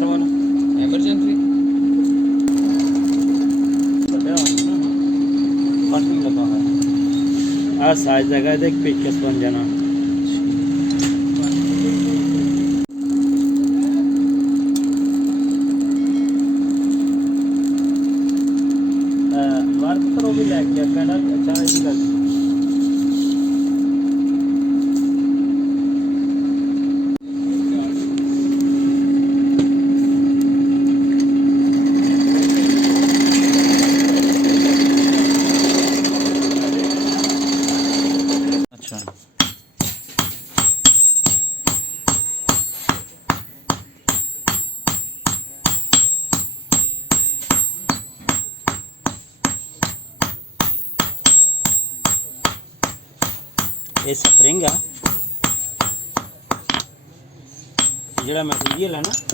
पत्थर वाला emergency parking लगा हुआ है साइज जगह देख पिकेस बन जाना वर्क करो भी लैके कहना अच्छा ये गल ये स्प्रिंग है जो मटीरियल है ना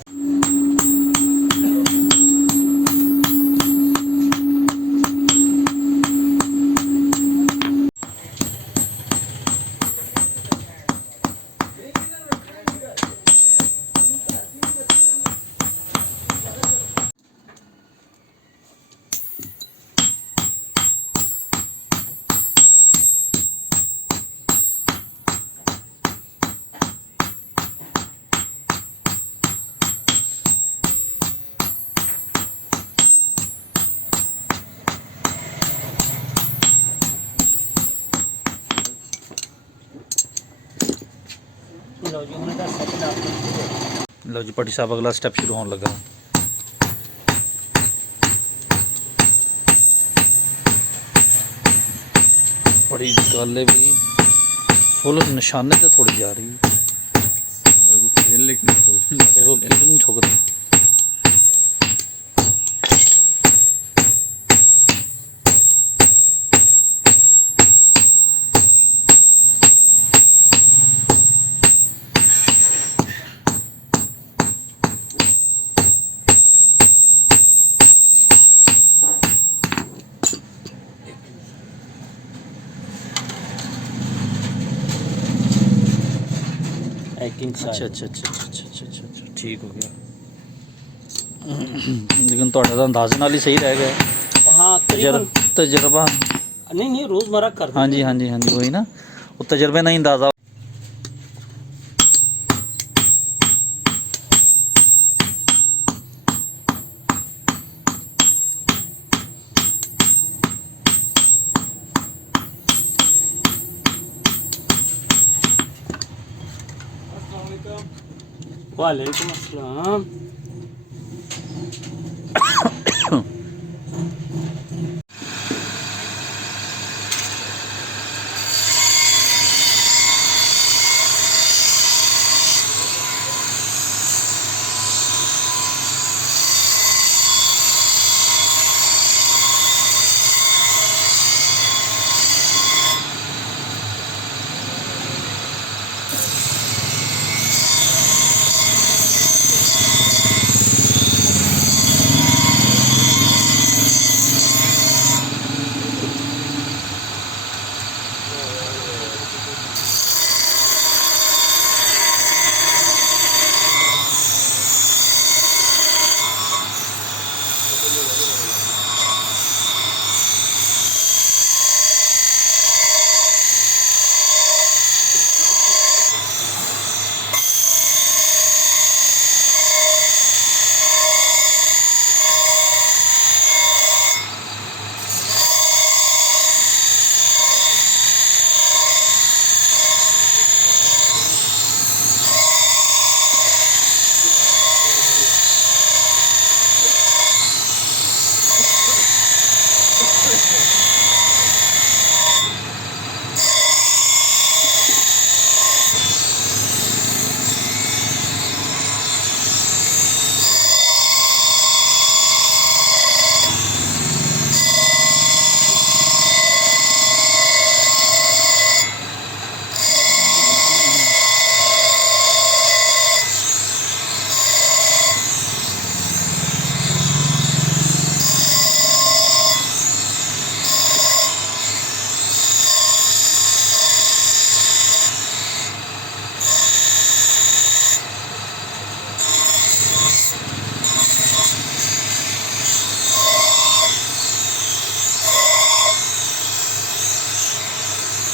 लो जी भट्टी साहब अगला स्टैप शुरू होने लगा बड़ी गल है भी फुल निशाने से थोड़ी जा रही देखो कितनी ठोक रही अच्छा अच्छा अच्छा अच्छा अच्छा अच्छा अच्छा ठीक हो गया लेकिन तो अंदाजे नाल ही सही रह गया हाँ तजर्बा नहीं रोज़मर्रा कर हाँ जी वही ना वो तजर्बे नहीं अंदाज़ा वालेकुम अस्सलाम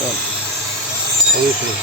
ਚੱਲ ਉਹ ਵੀ ਸ਼ੁਰੂ